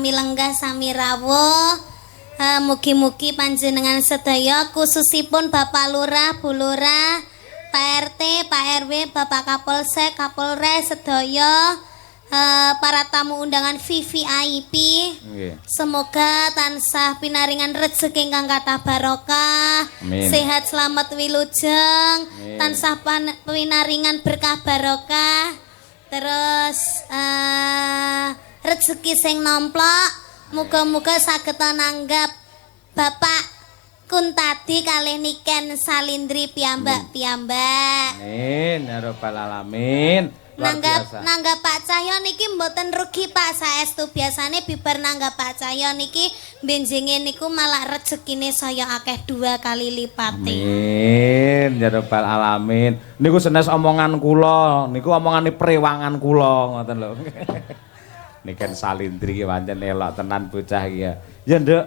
sami lenggah sami rawuh. Mugi-mugi panjenengan sedaya khususipun Bapak Lurah, Bu Lurah, Pak RT, Pak RW, Bapak Kapolsek, Kapolres sedaya para tamu undangan VVIP. Semoga tansah pinaringan rezeki ingkang kathah barokah, sehat selamat wilujeng, tansah pinaringan berkah barokah. Terus rezeki sing nomplok. Muga-muga saged nanggap Bapak Kuntadi kalih Niken Salindri piyambak-piyambak. Amin ya rabbal alamin. Nanggap Pak Cahyo niki mboten rugi Pak, saestu biasane bibar nanggap Pak Cahyo niki benjinge niku malah rezekine saya akeh 2 kali lipate. Amin ya rabbal alamin. Niku senes omongan kula, niku omongane prewangan kula ngoten lho. Niken Salindri ki pancen elok tenan bocah iki ya. Ya Nduk,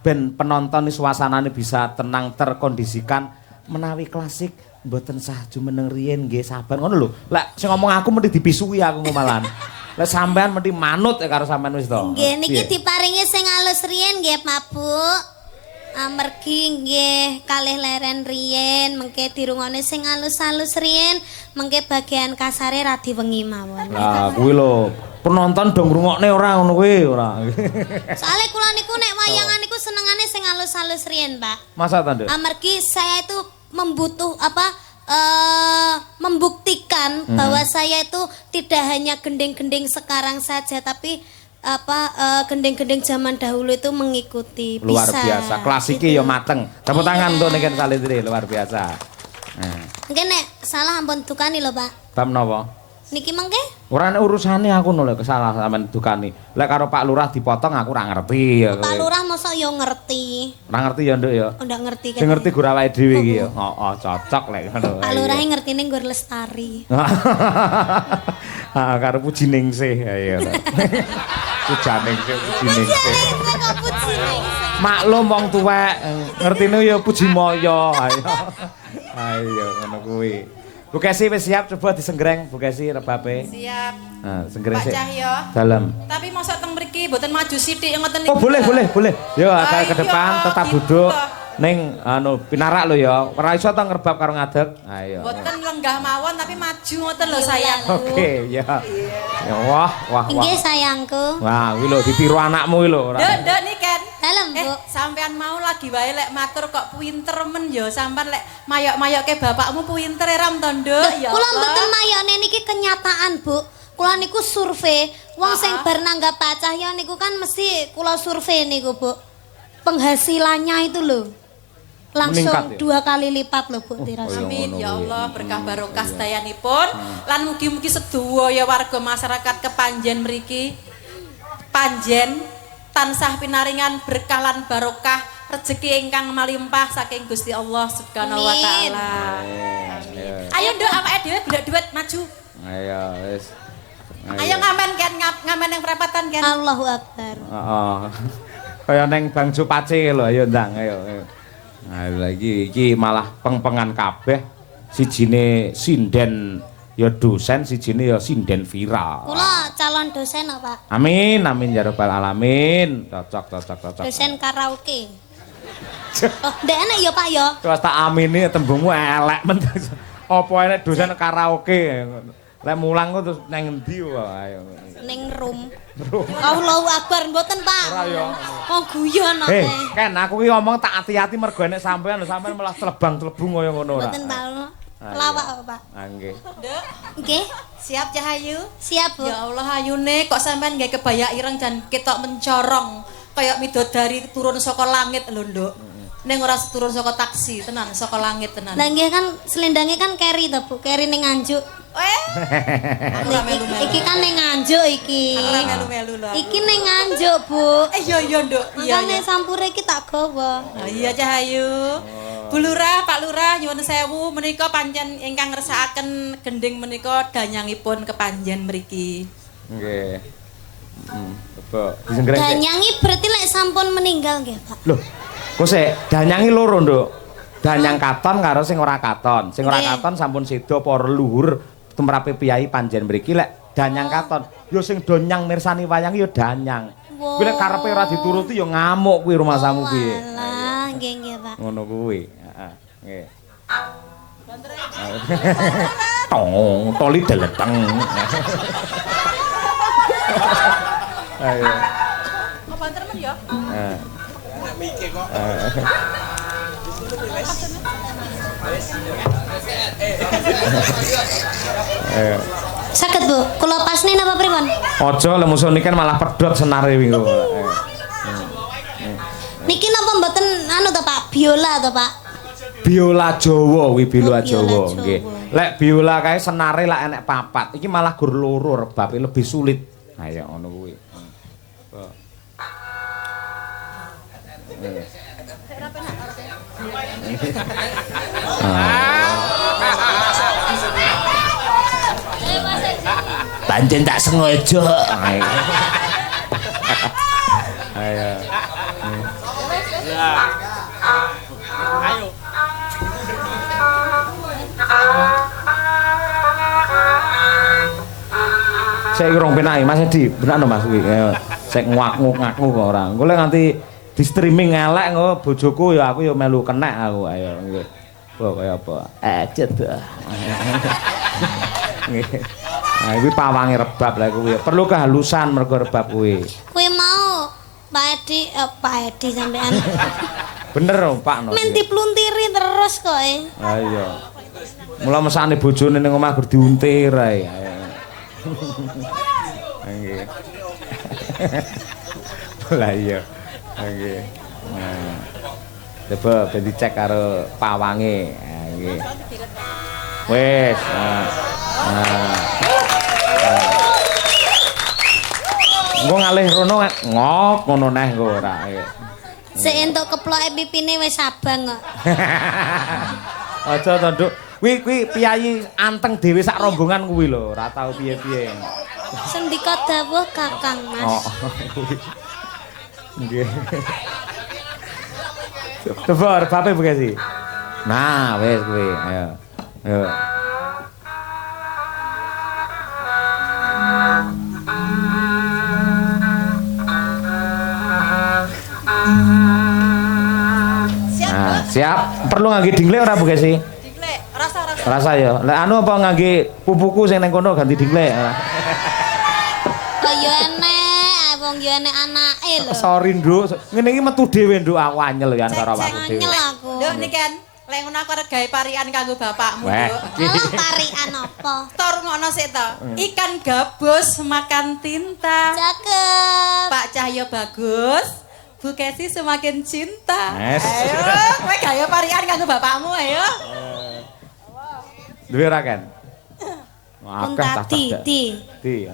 ben penonton suasanane bisa tenang terkondisikan menawi klasik mboten sah jumeneng riyen nggih sabar ngono lho. Lek sing ngomong aku mesti dipisui aku ngomalan. Lek sampean mesti manut ya karo sampean wis to. Nggih niki diparingi sing alus riyen nggih Pak Bu. Amargi nggih kalih leren riyen mengke dirungone sing alus-alus riyen mengke bagian kasare ra diwengi mawon. Lah kuwi lho. Penonton dong ngrungokne ora ngono kuwi ora. Soale kula niku nek wayangan niku senengane sing alus-alus riyen, Pak. Masa ta, Nduk? Amargi saya itu membuktikan bahwa saya itu tidak hanya gending-gending sekarang saja tapi gending-gending zaman dahulu itu mengikuti. Luar bisa, biasa. Klasiki gitu. Ya mateng. Tepuk tangan untuk Niken Salindri luar biasa. Mungkin nek salah ampun dukani lho, Pak. Bab napa? Niki mengke? Ora nek urusane aku lho kesalah sampean dukani. Lek karo Pak Lurah dipotong aku ora ngerti ya. Pak Lurah mosok yo ngerti. Ora ngerti ya, Nduk ya. Ndak ngerti kan. Sing ngerti gur awake dhewe iki ya. Heeh, cocok lek ngono. Pak Lurah ngertine nggur lestari. Heeh, karo Pujiningsih ayo. Pujaningsih, Pujiningsih. Maklum wong tuwek ngertine ya Pujimaya. Ayo. Ayo ngono kuwi. Bu Kesi wis siap coba disenggreng Bu Kesi rebabe. Siap. Nah, senggreng sik. Pak Cahyo. Dalem. Tapi mosok teng mriki mboten maju sithik ngoten niku. Oh, boleh. Yo agak ke depan tetap duduk. Ning pinarak lho ya. Ora iso to ngerbab karo ngadeg. Ayo. Mboten lenggah mawon tapi maju ngoten lho sayangku. Oke, ya. Ya wah. Nggih sayangku. Wah, kuwi lho ditiru anakmu kuwi lho. Nduk Niken. Dalem, Bu. Sampean mau lagi wae lek matur kok pinter men ya sampean lek mayok-mayoke bapakmu pinter ram to, Nduk. Ya. Kula mboten mayone niki kenyataan, Bu. Kula niku survei, wong sing bar nanggap Pak Cahyo niku kan mesti kula survei niku, Bu. Penghasilannya itu loh. Langsung Meningkat, ya? 2 kali lipat loh Bu Tiras. Amin ya Allah berkah barokah sedayanipun lan mugi-mugi sedaya warga masyarakat kepanjen mriki panjen tansah pinaringan berkah lan barokah rezeki ingkang malimpah saking Gusti Allah Subhanahu wa taala. Ayo Nduk awake dhewe golek duit maju. Ayo wis. Ayo ngamen kan ngamen yang perapatan kan. Allahu Akbar. Heeh. Kaya neng Bang Supace lho ayo ndang ayo. Nah, lagi iki malah peng-pengan kabeh. Sijine sinden ya dosen, sijine ya sinden viral. Kula calon dosen kok, Pak. Amin ya rabbal alamin. Cocok. Dosen karaoke. Oh, ndek enak ya, Pak ya. Terus tak amini tembungmu elek men. Apa enek dosen karaoke. Lek mulang ku terus nang endi wae ayo. Ning room. Allahu Akbar mboten, Pak. Ora ya. Oh guyon kok. Ken aku ki ngomong tak hati-hati mergo enek sampean lho sampean malah telebang-telebung kaya ngono ora. Mboten, Pak. Lawak kok, Pak. Nggih. Nduk, Nggih. siap Cahayu? Siap, Bu. Ya Allah ayune kok sampean gawe kebaya ireng jan ketok mencorong kaya midodari turun saka langit lho, Nduk. Ning ora turun saka taksi, tenan saka langit tenan. Lah nggih kan selendangnya kan carry to, Bu. Carry ning Nganjuk. Aku ora melu-melu. Iki kan ning Nganjuk iki. Aku ora melu-melu lho. Iki ning Nganjuk, Bu. Iya Nduk. Iya. Makane sampure iki tak gawa. Oh iya Cahayu. Bu Lurah, Pak Lurah nyuwun sewu menika pancen ingkang ngersakaken gending menika danyangipun kepanjen mriki. Nggih. Coba disenggreng. Danyangi berarti lek sampun meninggal nggih, Pak. Loh, kok sik danyangi loro, Nduk. Danyang katon karo sing ora katon. Sing ora katon sampun sedo para leluhur tumrape piyai panjen mriki lek danyang katon. Ya sing donyang mirsani wayang ya danyang. Wow. Kuwi lek karepe ora dituruti ya ngamuk kuwi rumah samu piye. Walah, nggih Pak. Ngono kuwi. Heeh. Nggih. Tong, toli deleteng. Ayo. Kok banter men ya? Heeh. Mikir kok. Saged Bu, kula pasne napa pripun? Aja lek musuh niki kan malah pedhot senare wingi. Niki napa mboten anu to Pak, biola to Pak? Biola Jawa kuwi biola Oh, biola Jawa Jawa. nggih. Lek biola kae senare lak enek papat. Iki malah gur loro rebabe lebih sulit. Nah ya ngono kuwi. Pancen tak sengaja. Ayo. Ayo. Saya urung penake Mas Edi, benakno Mas kuwi. Sek ngak-ngaku kok ora. Engko lek nganti di streaming elek engko bojoku ya aku ya melu kenek aku. Ayo nggih. Apa kaya apa? Ecet. Nggih. Nah, iki pawange rebab lha kuwi. Perlu kehalusan mergo rebab kuwi. Kuwi mau Pak Edi sampean. Bener Pak no. Men dipluntiri terus kok Ha iya. Mula mesane bojone ning omah gur diuntir ae. Ayo. Nggih. Lah iya. Nggih. Nah. Coba ben dicek karo pawange. Ha nggih. Wis. Engko ngalih rono ngok ngono neh engko ora. Sik entuk keploke pipine wis abang kok. Aja to, Nduk. Kuwi piyayi anteng dhewe sak rombongan kuwi lho, ora tau piye-piye. Sendika dawuh Kakang Mas. Oh, kuwi. Nggih. Coba bape bekasi. Nah, wis kuwi. Ayo. Ayo. Nah, siap. Perlu ngangge dinglek ora bekasi? Diklek, rasa. Rasa ya. Lek anu apa ngangge pupuku sing ning kono ganti dinglek. Kok yo enek, wong yo enek anake lho. Sorry, Nduk. Ngene iki metu dhewe, Nduk. Aku anyel ya karo awakku dhewe. Anyel aku. Nduk niken, lek ngono aku arep gawe parian kanggo bapakmu, Weh. Nduk. Alah tarikan apa? Tor ngono sik to. Ikan gabus makan tinta. Cakep. Pak Cahyo bagus. Bu Kesi semakin cinta. Yes. Ayo, kowe gawe parian kanggo bapakmu ayo. Duwe ra kan? Pun Akeh tas tadi, tas. di. Di,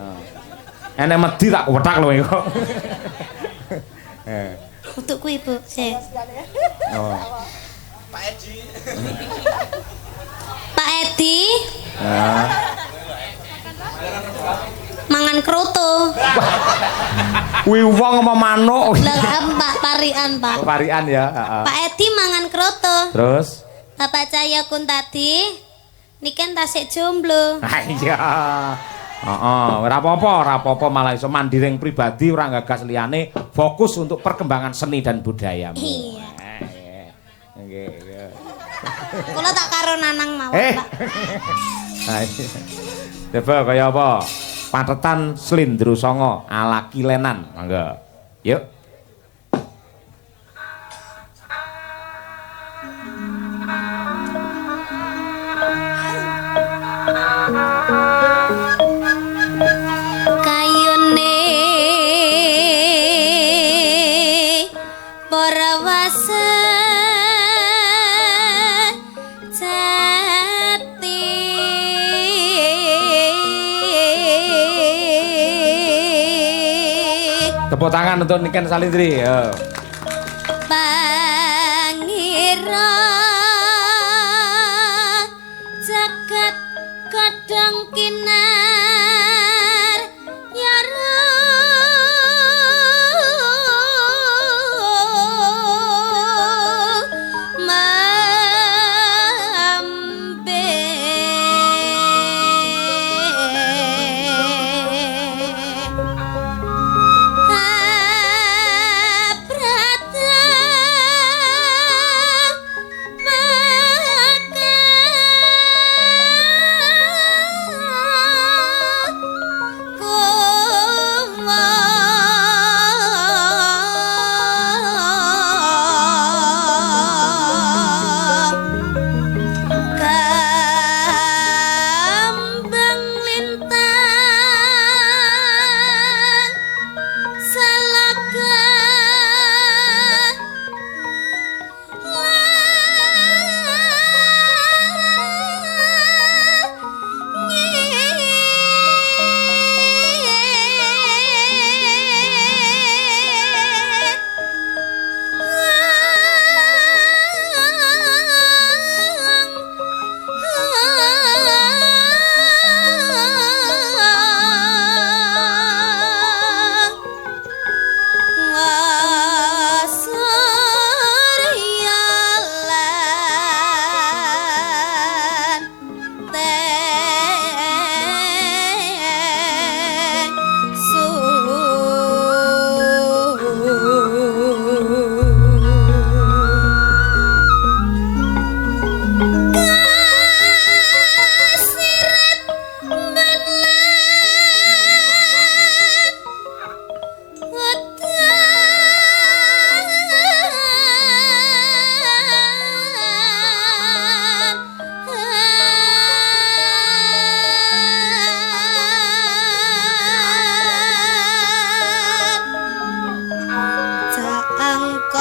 enek medhi tak wetak lho kok. Untuk kuwi, Bu. Sik. Oh. Pak Edi. Pak Edi Nah. mangan kroto. Kuwi wong apa manuk? Lah Pak parian, Pak. Parian ya, heeh. Pak Edi mangan kroto. Terus? Bapak Cahyo Kuntadi niken tasik jomblo. Ah iya. Heeh, ora apa-apa malah iso mandiring pribadi ora gagas liyane fokus untuk perkembangan seni dan budayamu. Iya. Nggih, iya. Kula tak karo Nanang mawon, Pak. Nah, iya. Coba kaya apa? Patetan Slindro Songo ala Kilenan. Mangga. Yuk. Kayune para wase jati Tepuk tangan untuk Niken Salindri. Yo. pangira jagat kadang kinar yara mambe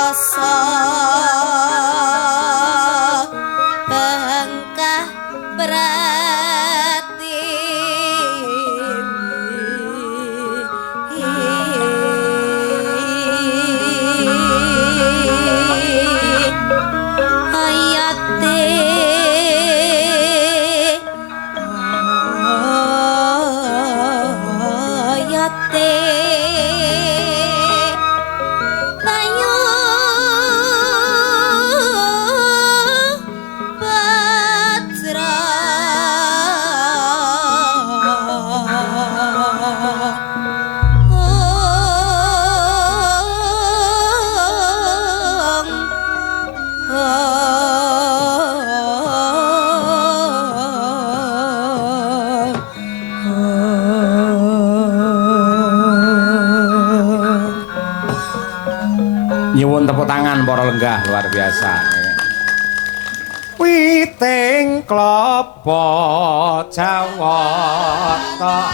rasa bangkah berarti nyuwun tepuk tangan para lenggah luar biasa. Witing klapa jawata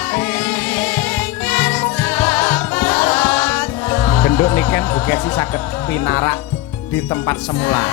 genduk niken bugesi saged pinarak di tempat semula.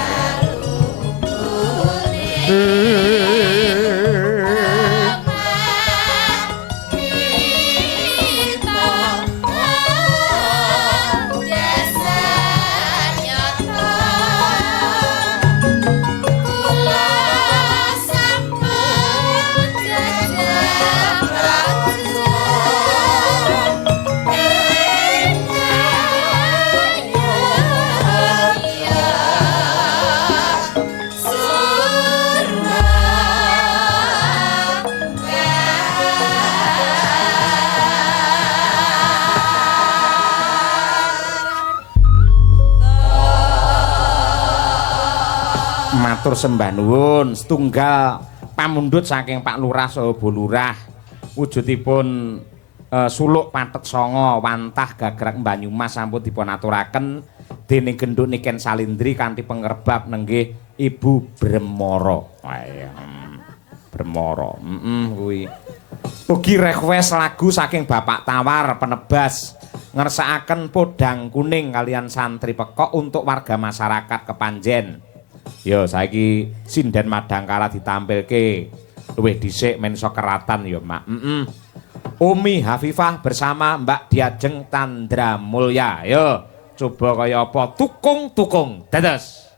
Matur sembah nuwun setunggal pamundhut saking Pak Lurah saha Bu Lurah wujudipun suluk patet songo wantah gagrak Banyumas sampun dipun aturaken dening genduk Niken Salindri kanthi pengerbab nenggih Ibu Bremara. Bremara. Kuwi. Ugi request lagu saking Bapak Tawar Penebas ngersakaken podang kuning kalian santri pekok untuk warga masyarakat Kepanjen. Yo saiki sinden Madangkara ditampilke luwih dhisik men keratan yo Mak. Umi Hafifah bersama Mbak Diajeng Tandra Mulya. Yo coba kaya apa tukung-tukung dados.